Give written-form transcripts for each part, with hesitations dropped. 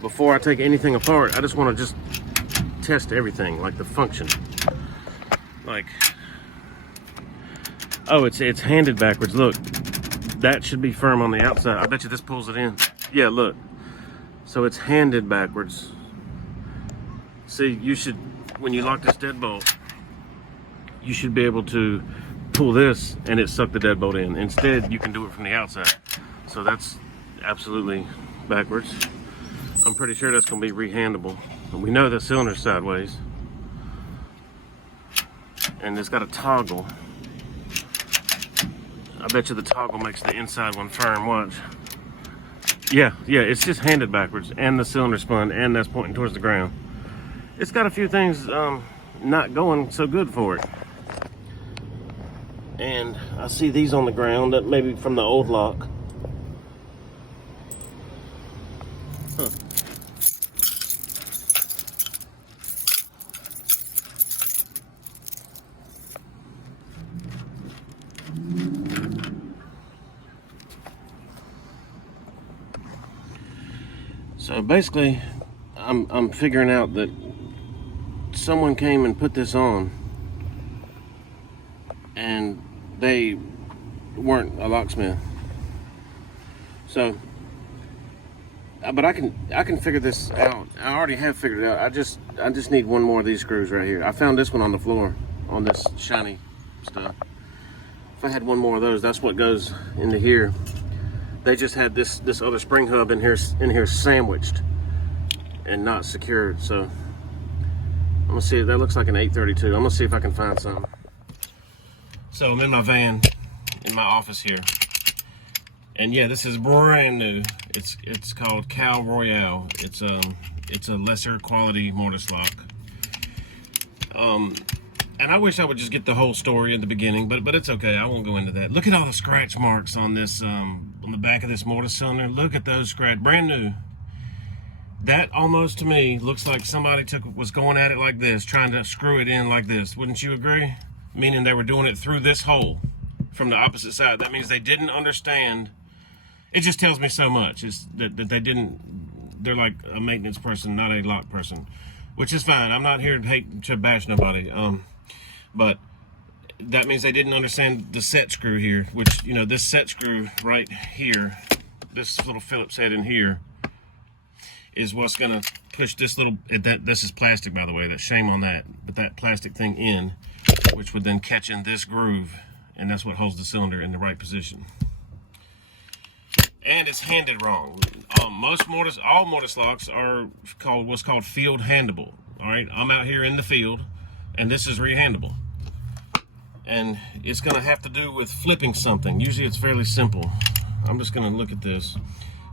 before I take anything apart, I just want to just test everything, like the function. Like, oh, it's handed backwards. Look, that should be firm on the outside. I bet you this pulls it in. Yeah, look. So it's handed backwards. See, you should, when you lock this deadbolt, you should be able to pull this and it suck the deadbolt in. Instead, you can do it from the outside. So that's absolutely backwards. I'm pretty sure that's going to be rehandable. We know the cylinder's sideways. And it's got a toggle. I bet you the toggle makes the inside one firm. Watch. Yeah, it's just handed backwards, and the cylinder spun, and that's pointing towards the ground. It's got a few things not going so good for it. And I see these on the ground, that maybe from the old lock. Huh. So basically, I'm figuring out that someone came and put this on, and they weren't a locksmith. So, but I can figure this out. I already have figured it out. I just need one more of these screws right here. I found this one on the floor on this shiny stuff. If I had one more of those, that's what goes into here. They just had this other spring hub in here sandwiched and not secured. So I'm gonna see. That looks like an 832. I'm gonna see if I can find some. So I'm in my van, in my office here, and yeah, this is brand new. It's called Cal Royale. It's a lesser quality mortise lock. And I wish I would just get the whole story at the beginning, but it's okay. I won't go into that. Look at all the scratch marks on this, on the back of this mortise cylinder. Look at those scratch, brand new. That almost to me looks like somebody was going at it like this, trying to screw it in like this. Wouldn't you agree? Meaning they were doing it through this hole from the opposite side. That means they didn't understand. It just tells me so much. It's that they didn't. They're like a maintenance person, not a lock person, which is fine. I'm not here to bash nobody. But that means they didn't understand the set screw here, which, you know, this set screw right here, this little Phillips head in here, is what's gonna push this little, this is plastic, by the way, that's shame on that, but that plastic thing in, which would then catch in this groove, and that's what holds the cylinder in the right position. And it's handed wrong. All mortise locks are what's called field handable. All right, I'm out here in the field, and this is rehandable. And it's gonna have to do with flipping something. Usually it's fairly simple. I'm just gonna look at this.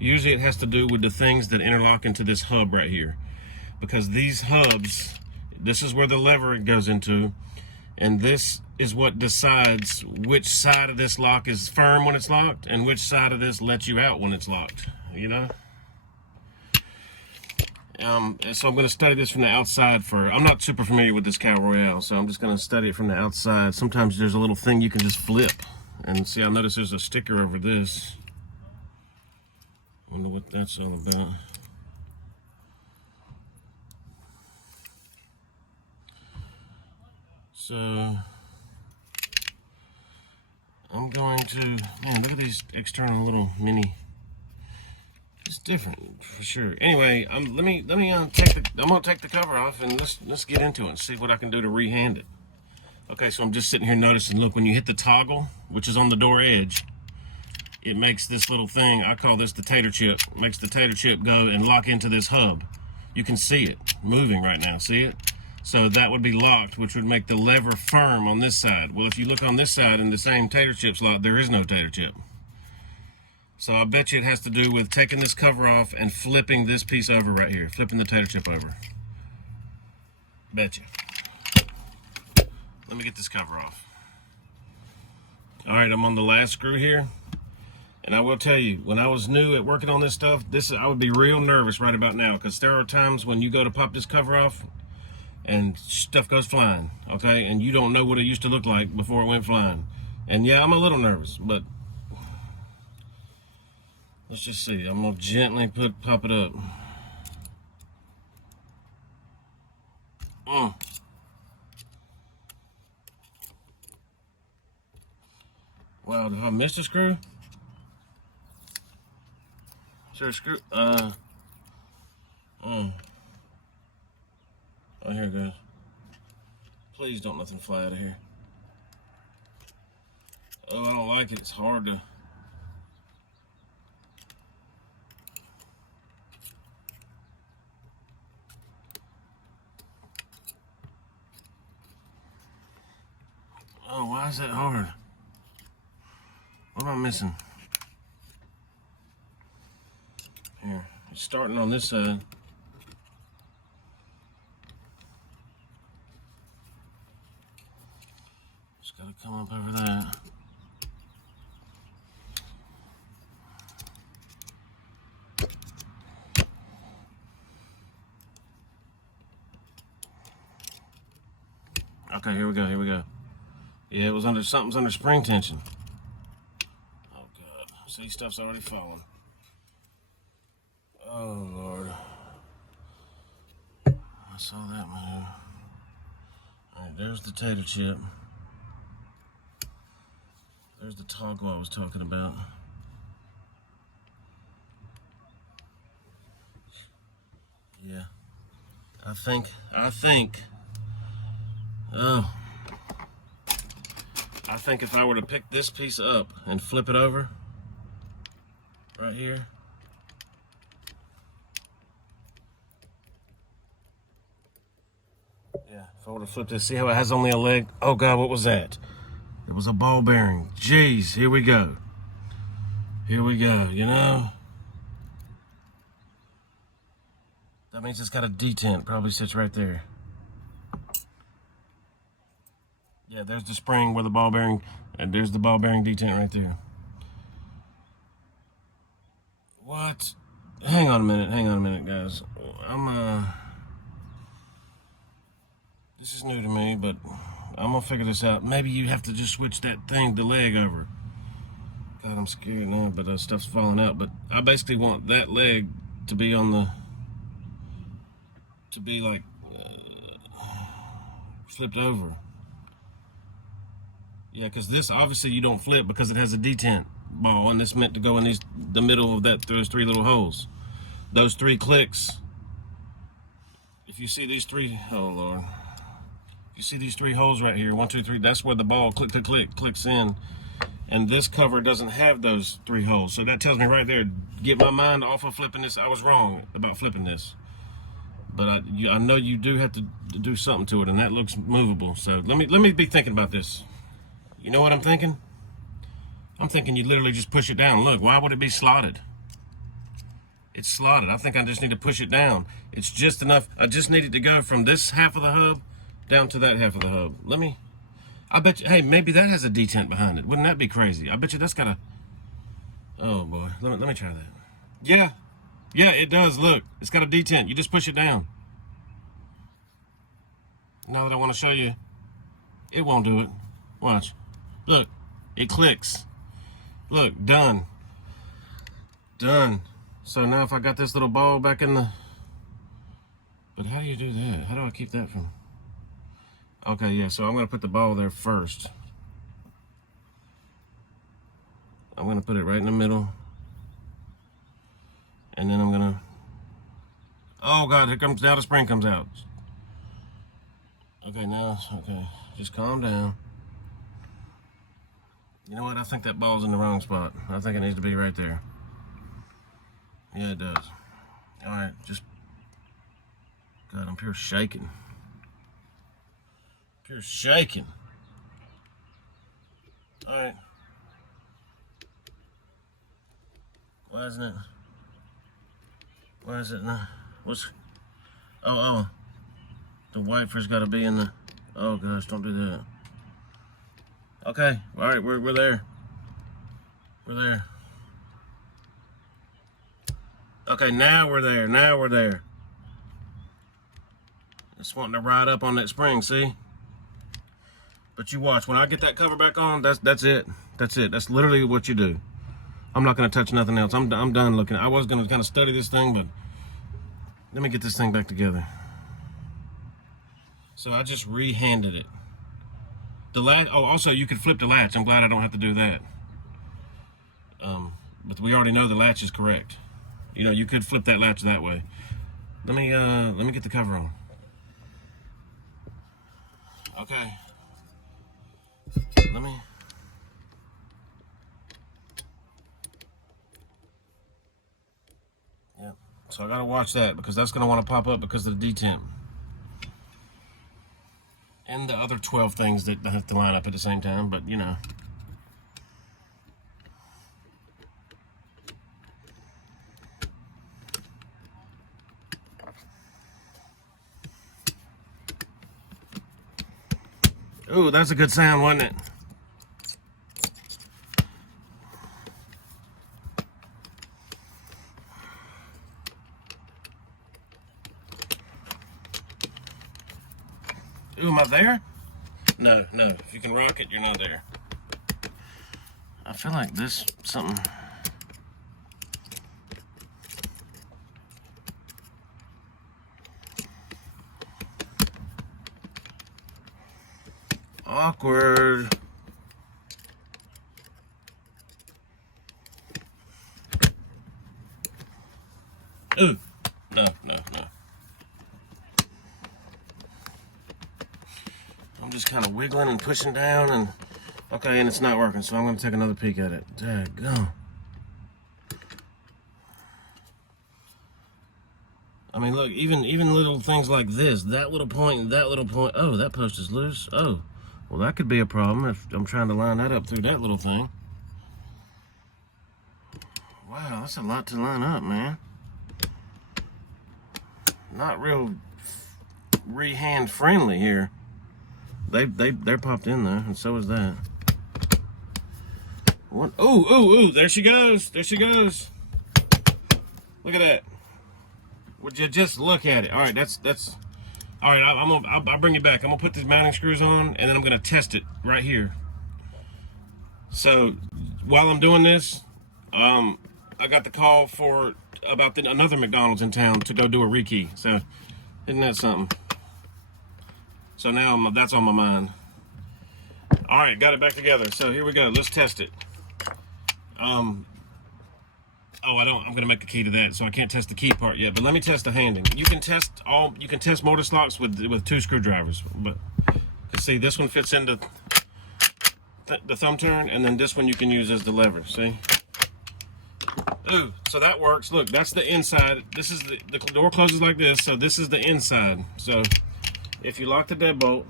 Usually it has to do with the things that interlock into this hub right here. Because these hubs, this is where the lever goes into, and this is what decides which side of this lock is firm when it's locked and which side of this lets you out when it's locked, you know? So I'm going to study this from the outside I'm not super familiar with this Cal Royale, so I'm just going to study it from the outside. Sometimes there's a little thing you can just flip. And see, I notice there's a sticker over this. Wonder what that's all about. So I'm going to, man, look at these external little mini. It's different for sure. Anyway, I'm gonna take the cover off and let's get into it and see what I can do to rehand it. Okay, so I'm just sitting here noticing. Look, when you hit the toggle, which is on the door edge, it makes this little thing. I call this the tater chip. It makes the tater chip go and lock into this hub. You can see it moving right now. See it? So that would be locked, which would make the lever firm on this side. Well, if you look on this side in the same tater chip slot, there is no tater chip. So I bet you it has to do with taking this cover off and flipping this piece over right here. Flipping the tater chip over. Bet you. Let me get this cover off. All right, I'm on the last screw here. And I will tell you, when I was new at working on this stuff, I would be real nervous right about now, because there are times when you go to pop this cover off and stuff goes flying, okay? And you don't know what it used to look like before it went flying. And yeah, I'm a little nervous, but let's just see. I'm gonna gently pop it up. Wow, did I miss a screw? Is there a screw? Oh, here it goes. Please don't nothing fly out of here. Oh, I don't like it. It's hard to... Oh, why is that hard? What am I missing? Here, it's starting on this side. Just gotta come up over that. Okay, here we go, here we go. Yeah, it was under, something's under spring tension. Oh God, see, stuff's already falling. Oh Lord. I saw that move. Alright, there's the tater chip. There's the toggle I was talking about. Yeah. I think, oh. I think if I were to pick this piece up and flip it over, right here. Yeah, if I were to flip this, see how it has only a leg? Oh God, what was that? It was a ball bearing. Jeez, here we go. Here we go, you know? That means it's got a detent, probably sits right there. Yeah, there's the spring where the ball bearing, and there's the ball bearing detent right there. What? Hang on a minute, guys. This is new to me, but I'm gonna figure this out. Maybe you have to just switch that thing, the leg over. God, I'm scared now, but stuff's falling out. But I basically want that leg to be on the, to be like, flipped over. Yeah, because this, obviously you don't flip because it has a detent ball, and it's meant to go in the middle of those three little holes. Those three clicks. If you see these three, oh Lord. If you see these three holes right here, 1, 2, 3, that's where the ball clicks in. And this cover doesn't have those three holes. So that tells me right there, get my mind off of flipping this. I was wrong about flipping this. But I know you do have to do something to it, and that looks movable. So let me be thinking about this. You know what I'm thinking? I'm thinking you literally just push it down. Look, why would it be slotted? It's slotted. I think I just need to push it down. It's just enough. I just need it to go from this half of the hub down to that half of the hub. I bet you, hey, maybe that has a detent behind it. Wouldn't that be crazy? I bet you that's got a, oh boy, let me try that. Yeah, it does, look. It's got a detent. You just push it down. Now that I want to show you, it won't do it. Watch. Look, it clicks. Look, done. Done. So now if I got this little ball back in the... But how do you do that? How do I keep that from... Okay, yeah, so I'm going to put the ball there first. I'm going to put it right in the middle. And then I'm going to... Oh, God, here comes... Now the spring comes out. Okay, now... Okay, just calm down. You know what? I think that ball's in the wrong spot. I think it needs to be right there. Yeah, it does. All right, just... God, I'm pure shaking. Pure shaking. All right. Why isn't it? Why is it not? What's... Oh. The wiper's got to be in the... Oh, gosh, don't do that. Okay, all right, we're there. We're there. Okay, now we're there. It's wanting to ride up on that spring, see? But you watch, when I get that cover back on, that's it. That's it. That's literally what you do. I'm not gonna touch nothing else. I'm done looking. I was gonna kind of study this thing, but let me get this thing back together. So I just re-handed it. The latch. Oh, also you could flip the latch. I'm glad I don't have to do that. But we already know the latch is correct. You know, you could flip that latch that way. Let me get the cover on. Okay. Let me. Yeah. So I gotta watch that because that's gonna want to pop up because of the detemp. And the other 12 things that have to line up at the same time, but you know. Ooh, that's a good sound, wasn't it? Ooh, am I there? No. If you can rock it, you're not there. I feel like this something. Awkward. Ooh, no. I'm just kind of wiggling and pushing down, and okay, and it's not working, so I'm going to take another peek at it. Daggone. I mean, look, even little things like this, that little point and that little point. Oh, that post is loose. Oh, well, that could be a problem if I'm trying to line that up through that little thing. Wow, that's a lot to line up, man. Not real re-hand friendly here. They're popped in there, and so is that. What? Ooh! There she goes. There she goes. Look at that. Would you just look at it? All right, that's. All right, I'll bring you back. I'm gonna put these mounting screws on, and then I'm gonna test it right here. So while I'm doing this, I got the call for about another McDonald's in town to go do a rekey. So isn't that something? So now that's on my mind. All right, got it back together. So here we go. Let's test it. I'm gonna make a key to that, so I can't test the key part yet. But let me test the handing. You can test mortise locks with 2 screwdrivers, but see, this one fits into the thumb turn, and then this one you can use as the lever. See? Ooh, so that works. Look, that's the inside. This is the door closes like this, so this is the inside. So if you lock the deadbolt,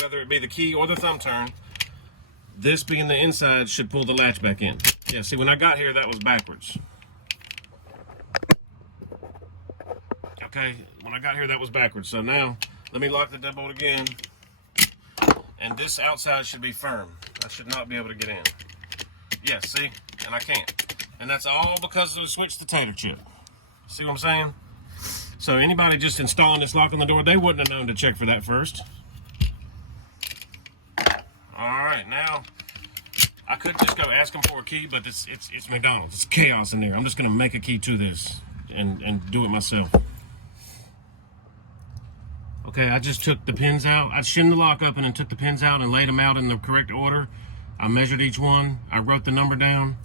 whether it be the key or the thumb turn, this being the inside should pull the latch back in. Yeah, see, when I got here, that was backwards. Okay, when I got here, that was backwards. So now, let me lock the deadbolt again. And this outside should be firm. I should not be able to get in. Yeah, see? And I can't. And that's all because of the switch to tater chip. See what I'm saying? So anybody just installing this lock on the door, they wouldn't have known to check for that first. All right, now I could just go ask them for a key, but it's McDonald's. It's chaos in there. I'm just gonna make a key to this and do it myself. Okay, I just took the pins out. I shinned the lock up and then took the pins out and laid them out in the correct order. I measured each one. I wrote the number down.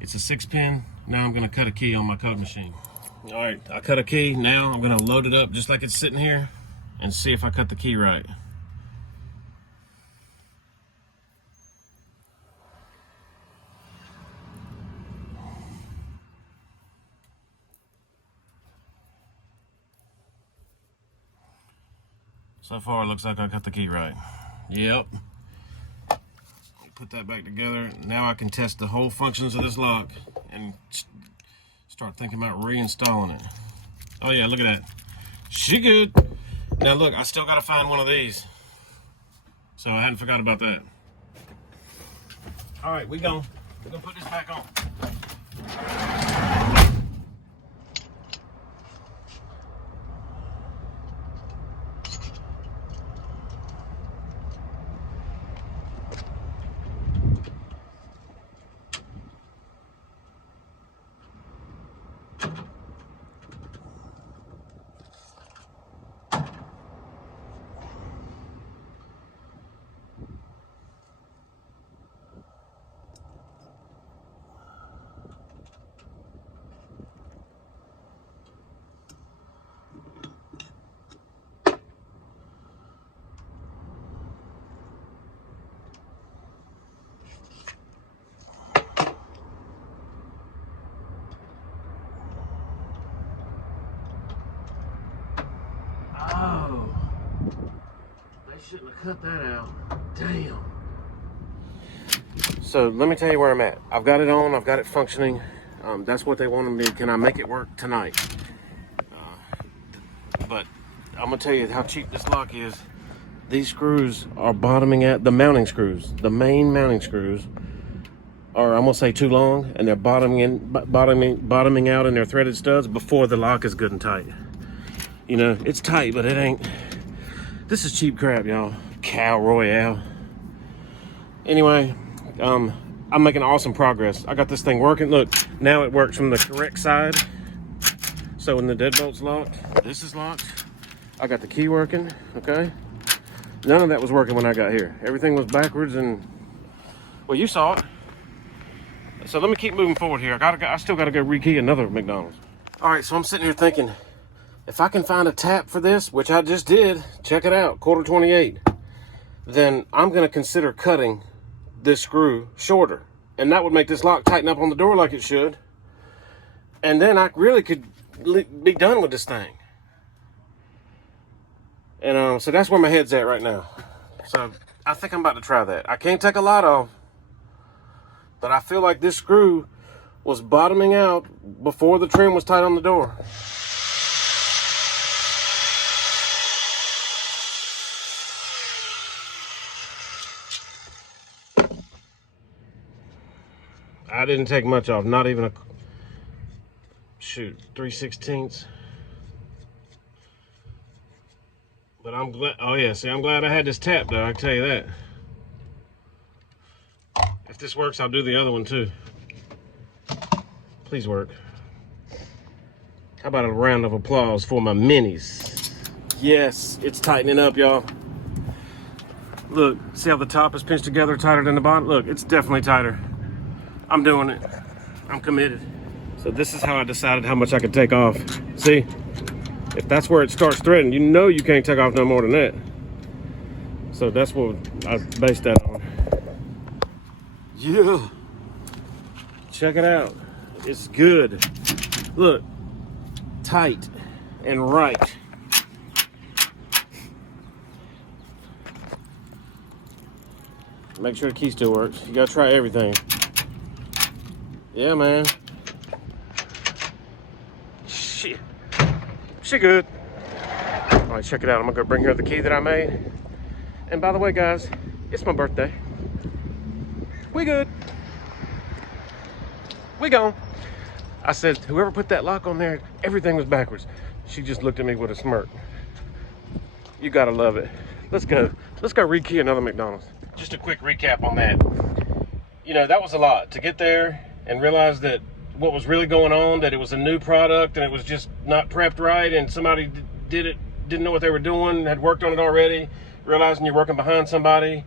It's a 6-pin. Now I'm gonna cut a key on my code machine. All right, I cut a key. Now I'm gonna load it up just like it's sitting here and see if I cut the key right. So far, it looks like I got the key right. Yep. Put that back together. Now I can test the whole functions of this lock and start thinking about reinstalling it. Oh yeah, look at that. She good. Now look, I still gotta find one of these. So I hadn't forgot about that. All right, we're gonna put this back on. shouldn't have cut that out. Damn. So let me tell you where I'm at. I've got it on. I've got it functioning. That's what they wanted me to do. Can I make it work tonight? But I'm gonna tell you how cheap this lock is. These screws are bottoming out. The mounting screws, the main mounting screws, are, I'm gonna say, too long, and they're bottoming out in their threaded studs before the lock is good and tight. You know, it's tight, but it ain't. This is cheap crap, y'all. Cow Royale. Anyway, I'm making awesome progress. I got this thing working. Look, now it works from the correct side. So when the deadbolt's locked, this is locked. I got the key working, okay? None of that was working when I got here. Everything was backwards and, well, you saw it. So let me keep moving forward here. I still gotta go rekey another McDonald's. All right, so I'm sitting here thinking, if I can find a tap for this, which I just did, check it out, quarter 28, then I'm gonna consider cutting this screw shorter. And that would make this lock tighten up on the door like it should. And then I really could be done with this thing. And so that's where my head's at right now. So I think I'm about to try that. I can't take a lot off, but I feel like this screw was bottoming out before the trim was tight on the door. I didn't take much off, not even a, shoot, 3/16. But I'm glad, oh yeah, see, I'm glad I had this tap though, I can tell you that. If this works, I'll do the other one too. Please work. How about a round of applause for my minis? Yes, it's tightening up, y'all. Look, see how the top is pinched together tighter than the bottom? Look, it's definitely tighter. I'm doing it. I'm committed. So this is how I decided how much I could take off. See? If that's where it starts threading, you know you can't take off no more than that. So that's what I based that on. Yeah. Check it out. It's good. Look. Tight and right. Make sure the key still works. You gotta try everything. Yeah, man. Shit. She good. All right, check it out. I'm gonna go bring her the key that I made. And by the way, guys, it's my birthday. We good. We gone. I said, whoever put that lock on there, everything was backwards. She just looked at me with a smirk. You gotta love it. Let's go. Let's go rekey another McDonald's. Just a quick recap on that. You know, that was a lot to get there and realize that what was really going on, that it was a new product and it was just not prepped right, and somebody didn't know what they were doing, had worked on it already, realizing you're working behind somebody,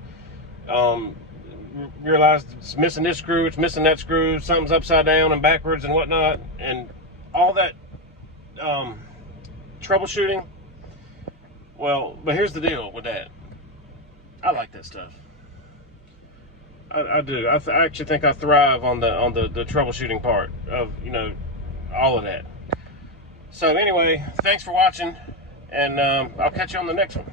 realized it's missing this screw, it's missing that screw, something's upside down and backwards and whatnot, and all that troubleshooting. Well, but here's the deal with that. I like that stuff. I do. I actually think I thrive on the troubleshooting part of, you know, all of that. So anyway, thanks for watching, and I'll catch you on the next one.